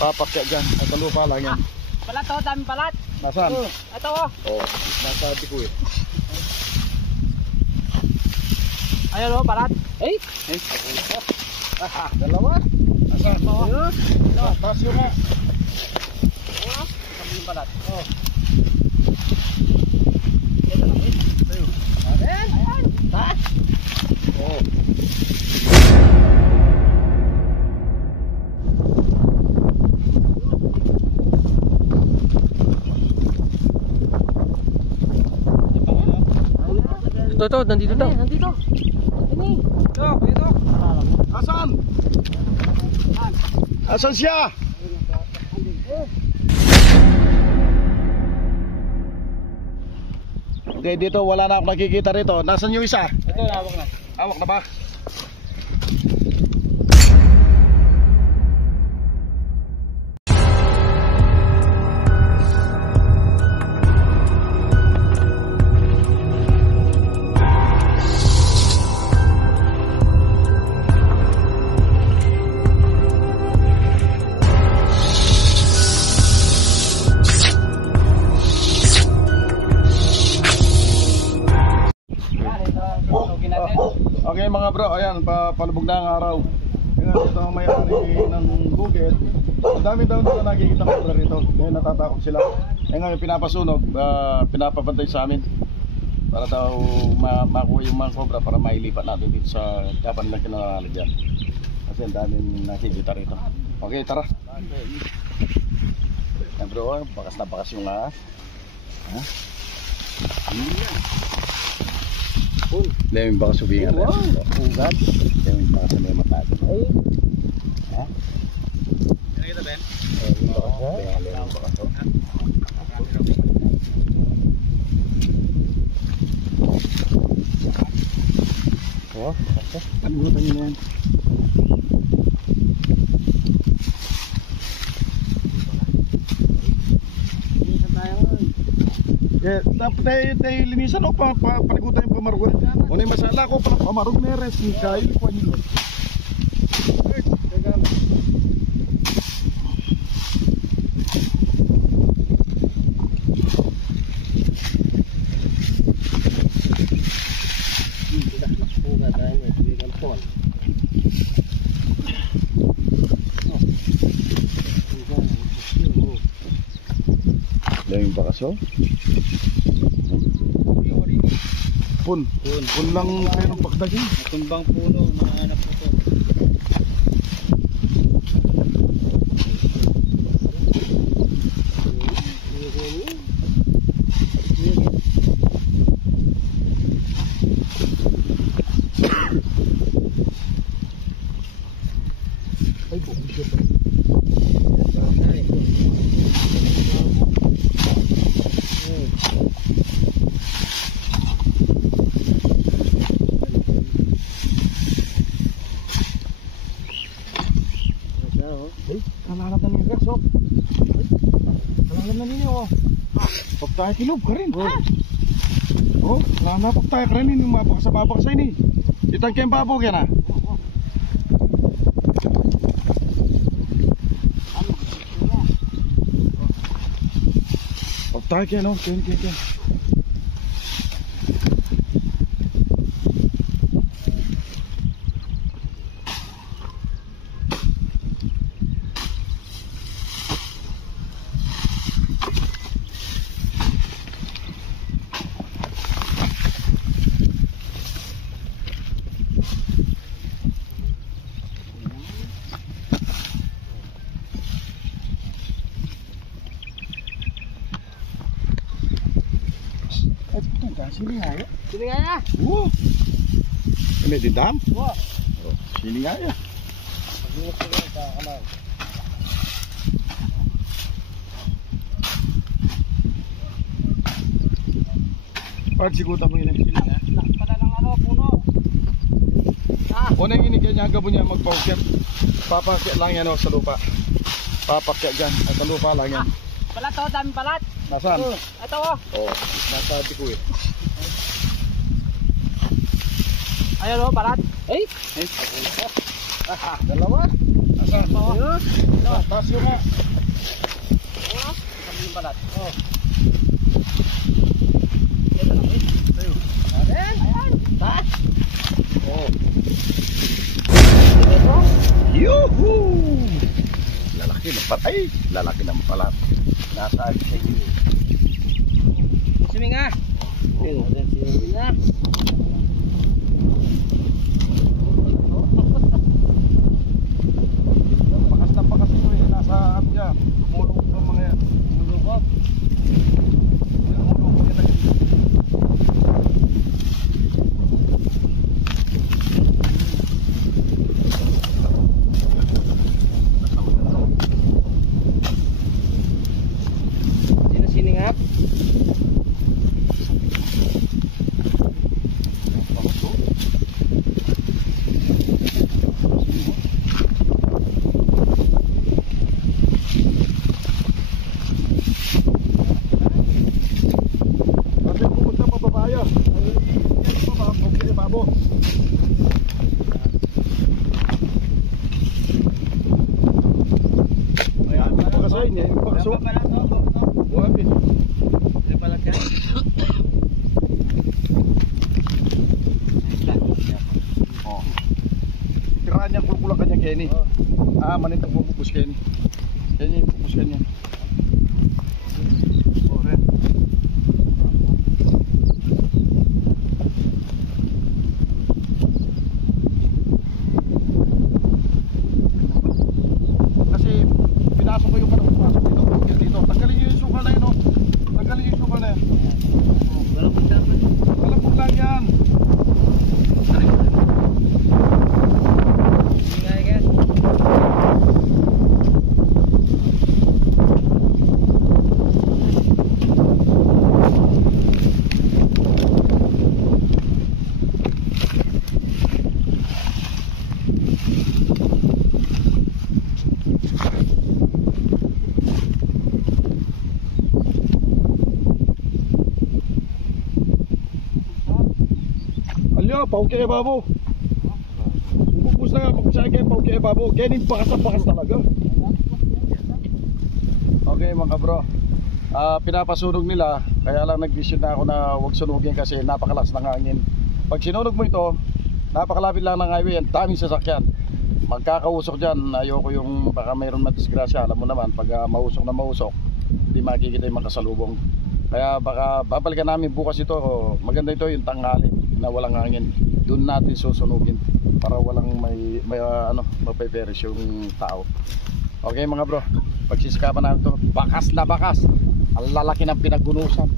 Papakya dyan. Sa lupa lang yan. Palat to, dami palat. Nasaan? Ito oh. Oo, nasabi ko eh. Ayan oh, palat. Eh? Dalawa? Nasaan? Oo. Taas yun nga. Oo. Kami yung palat. Oo. Ito lang eh. Ayan. Taas. Oo. Ito, nandito daw. Nandito. Ini. Dito. Asan? Asan siya? Okay, dito wala na ako nakikita rito. Nasaan yung isa? Ito, hawak na. Hawak na ba? Okay mga bro, ayan, palubog na ang araw. Kaya ito ang may-ari ng bukid. Ang dami daw nila nakikita ko rito. Kaya natatakot sila. Ngayon pinapasunog, pinapabantay sa amin para daw makuha yung mga cobra para mailipat natin dito sa dapat nila kinalalagyan. Kasi ang daming nakikita rito. Okay, tara. Ayan bro, bakas na bakas yung ahas. Leming baka subingan rin. Ugat. Leming baka sa may matado. Ay. Ha? Yan kita, Ben? Leming baka sa. Oh, ano mo tayo na yan? Dapat tayo linisan o paligutan yung pamarugod. Unay masala ko pala pamarug na res ni kayo ko nyo. Daming bakaso. Pun lang kayo ng pagdaging. Tumbang puno, mga anak ko to. Ay, bukong siya pa. Kalalap na niya gas, oh. Kalalap na niya, oh. Pagtahay kilob ka rin. Oh, pagtahay ka rin yung mapakasababak ini. Itang kayong babog yan, ah. Pagtahay ka, no? Kaya. Silingaya? Silingaya? Oo. Ini dindam? Oo. Silingaya. Pag-iwas ko rin sa kamay. Pagsigutan mo yun ang silingaya. Pala ng ano, puno. Unang inikanya gabo niya magpaukyat. Papakya lang yan sa lupa. Papakya dyan. Sa lupa lang yan. Palat to, dami palat. Nasaan? Ito oh. Oo, nasabi ko eh. Ayan oh, palat. Eh? Dalawa? ah. Taas yung nga. Sabi yung balat. Oh. Ito lang eh. Tayo. Ayan. Taas. Oh. Ito. Yuhuu! Lalaki ng patay. Lalaki ng palat. Nasaan sa inyo? Swimming ah. Swimming ah. Pakas na pakas ito eh. Nasa ano dyan. Tumulong ng mga yan. Lumulukop. Tumulong yan lagi. Sino siningap? Kasi pupunta pa babaya. Yan pa ba? Okay, babo. Ayan, hindi pa kasay niya. Hindi pa kaso. Buhapin. Ano pala dyan? Oh. Tiraan niya kulkulang kanya Kenny. Ah, manitong pupupus Kenny. Kenny, pupus kanya. Oh, ren. Kasi pinasok ko yung kanong pumasok dito. Tanggalin niyo yung suka na yun, oh. Tanggalin niyo yung suka na yan. Walang pagdaman. Malambot lang yan. Swimming ah guys. Alyo, pauke e babo. Bubus na, magsaya kayo pauke e babo. Kaya yung bakas na bakas talaga. Okay mga bro, pinapasunog nila. Kaya lang nag-vision na ako na huwag sunugin kasi napakalakas ng hangin. Pag sinunog mo ito, napakalapit lang ng highway. Ang daming sasakyan. Magkakausok dyan. Ayoko yung baka mayroon madisgrasya. Alam mo naman, pag mausok na mausok, hindi makikita yung makasalubong. Kaya baka babalikan namin bukas ito. Maganda ito yung tanghali na walang hangin. Doon natin susunugin para walang mapiperish yung tao. Okay mga bro, pagsisikapan namin ito. Bakas na bakas. Ang lalaki ng pinagunusan.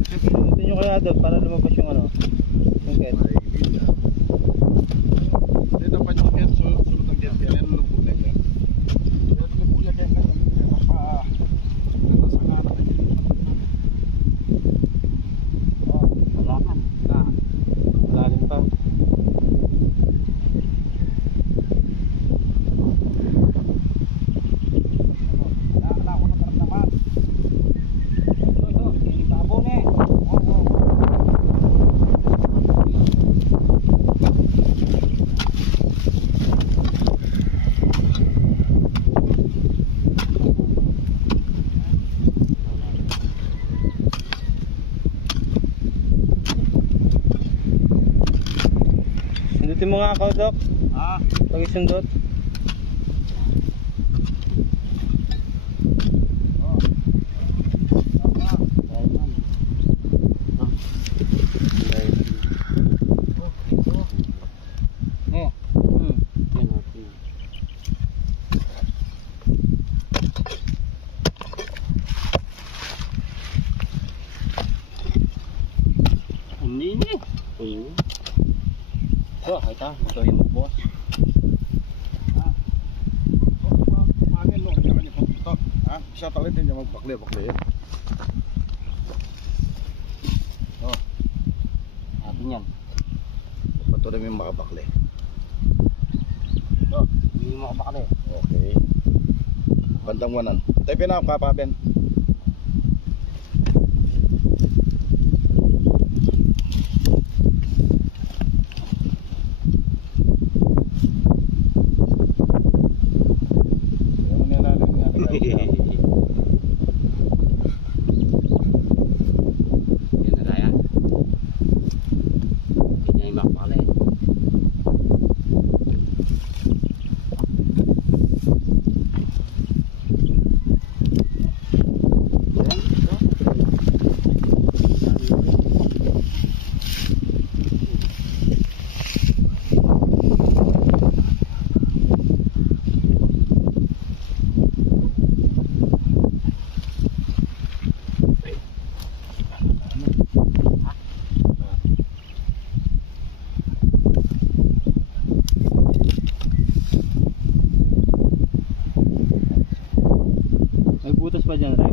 Ito nyo kaya doon para lumabas yung ano. Yung get. Dito pa yung get, sunod ang get. Yan ang lubog na yan. Yan lubog yan kaya sa kanan. Walakan. Malalim pa. Wala ko na taramdaman. Tabon eh. Sundutin mo nga ako, Dok. Pag-isundot. Ini. So, ito. Ito yung boss. Mangin lo, kanya pagbuto. Ha? Siya talit din niya magbakli-bakli. yan. Patuloy mo yung makabakli. Hindi mo makapakali. Okay. Bandang 1. Tayo pinakapapabin. Yan na kaya. Hindi niya makapakali. May butas pa dyan, Rex.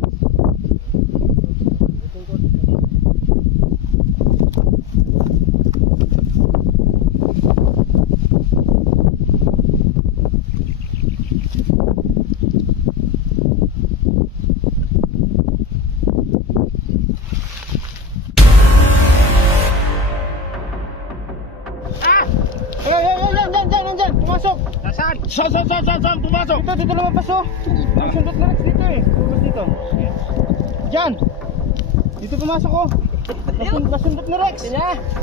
Nandyan! Pumasok! Nasaan? Saan? Pumasok! Dito lumabas oh! Sundot na Rex dito eh! Lumabas dito! Diyan! Dito pumasok oh! Nasundot na Rex!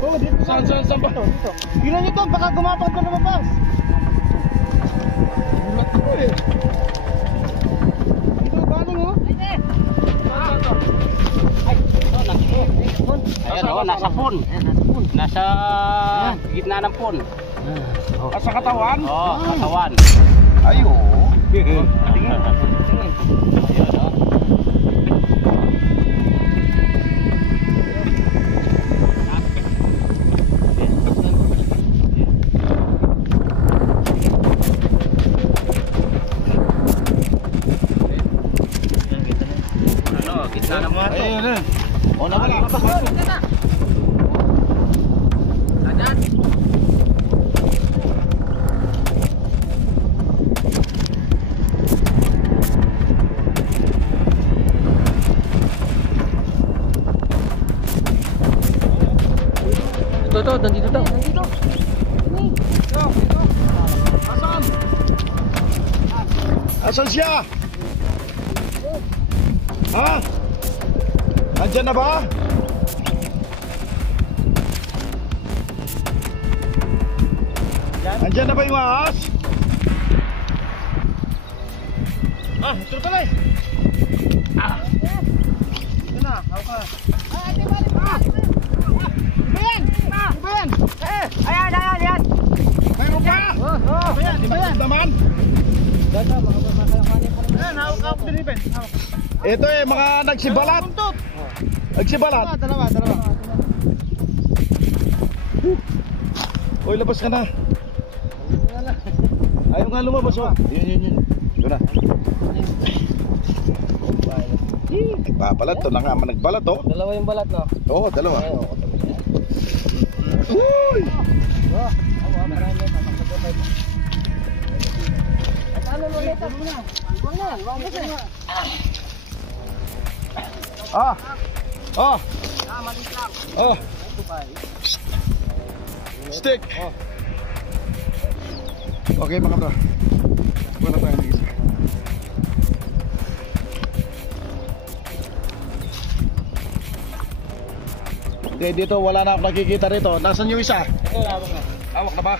Oo, dito. Saan ba? Dito. Tingnan nyo to, baka gumapag pa lumabas! Bulat ko eh. Dito galing oh! Ayan o, nasa pon. Nasa gitna ng pon. Sa katawan? Oo, katawan. Ay, oo. Ayun o. Ano, gitna ng pon. Ayun eh. O, nawala. Ito, nandito daw. Asan? Asan siya? Ha? Nandyan na ba? Nandyan na ba yung ahas? Ito pala eh! Ito na, hawak ka. Ayan! Mayroon pa? Di ba yan? Naman? Ayan, hawak ka din Ben. Hawak. Ito eh, mga nagsibalat. Nagsibalat. Dalawa. Uy, labas ka na. Ayaw nga lumabas oh. Yun. Yun na. Nagbabalat to na nga, nagbalat oh. Dalawa yung balat no? Oo, dalawa. Uy! Stick. Okay mga bro. Wala tayo ng isa. Okay, dito wala na ako nakikita rito. Nasaan yung isa? Ito, hawak na. Hawak na ba?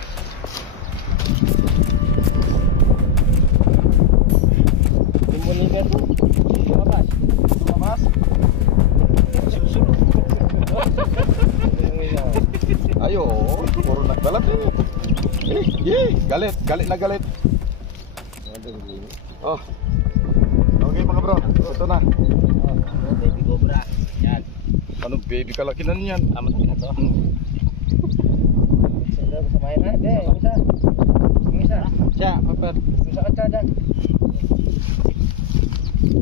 Yung boliver ko. Lumabas. Ayo, puro nagbalat eh. Galit na galit. Oh. Okay mga bro, ito na. Baby cobra. Yan. Anong baby kalaki na niyan? Amat na to. Samahin na. Yung isa. Siya, paper. Yung isa ka siya dyan.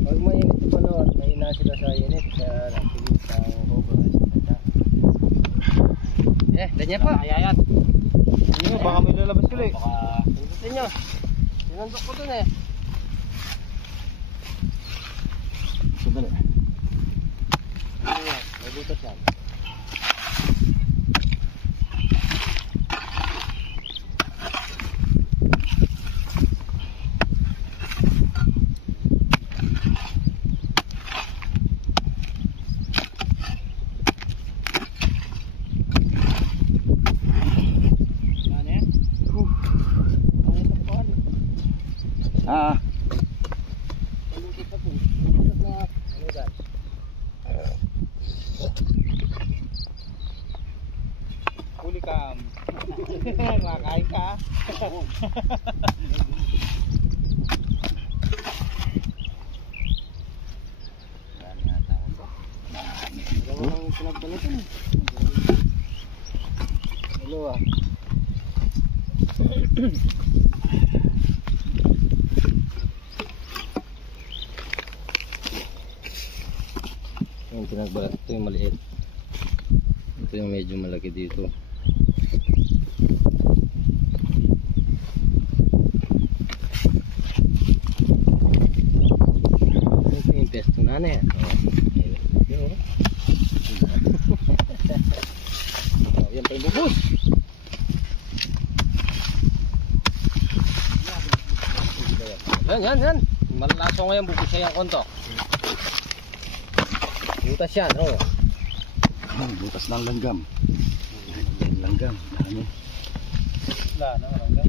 Pag mainit yung panahon, mahina sila sa init. Kaya nakikinig sa cobra. Ganyan po. Ayayat. Ayun, baka may lalabas ulit. Baka pindutin nyo. Sinundok ko dun eh. Sandali. Ayan, may butas yan. Ah, Huli cam. Makakain ka. Dalawang pinagdalitan eh. Dalawa. Yung pinagbalat, ito yung maliit. Ito yung medyo malaki dito. Ito yung pesto na na yan. Yan pa yung bubus. Yan. Malalaso ngayon bubus siya yung konto. Butas yan, oh. butas ng langgam. Langgam, dami. Wala na, walang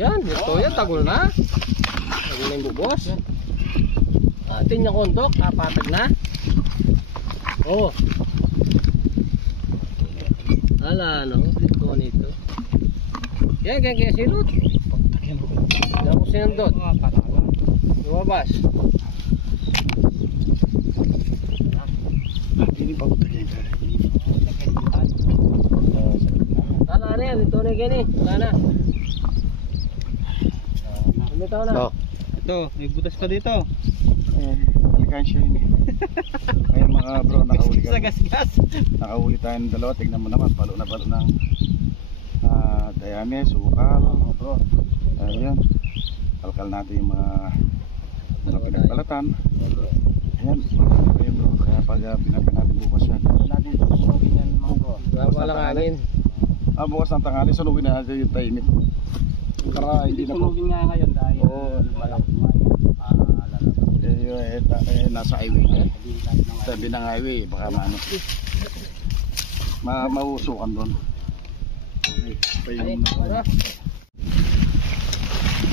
Yan, ito yan, tagol na. Tagol na yung bubos. Atin yung kondok, napatag na. Oh. Ala, no? Dito nito. Yan, silot. Yan ko sinundot. Lumabas. Ini pa utagin. Ala na yan, dito na gini. Wala na. Bitaw na. Ito, may butas pa dito. Alkansya yun. Ngayon mga bro, nakahuli Sa kami. gas-gas. Nakahuli tayo ng dalawa. Tignan mo naman, palo na palo ng dayame, sukal, mga bro. Ayan. Kalkal natin yung mga pinagbalatan. Ayan. Ayan bro, kaya pag pinapin natin bukas yan. Natin sunugin yan mga bro. Walang hangin. Bukas ng tanghali, sunugin na natin yung taimit. Para hindi na po. Sunugin nga ngayon dahil malaki. Nasa highway na. Sabi ng highway, baka mausukan doon. Pa yung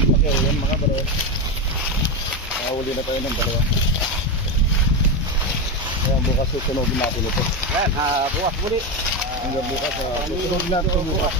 okay, yan mga bro. Nakahuli na tayo ng dalawa. Ayan, bukas susunogin natin ito. Yan, bukas muli. Hanggang bukas, susunogin natin ito bukas.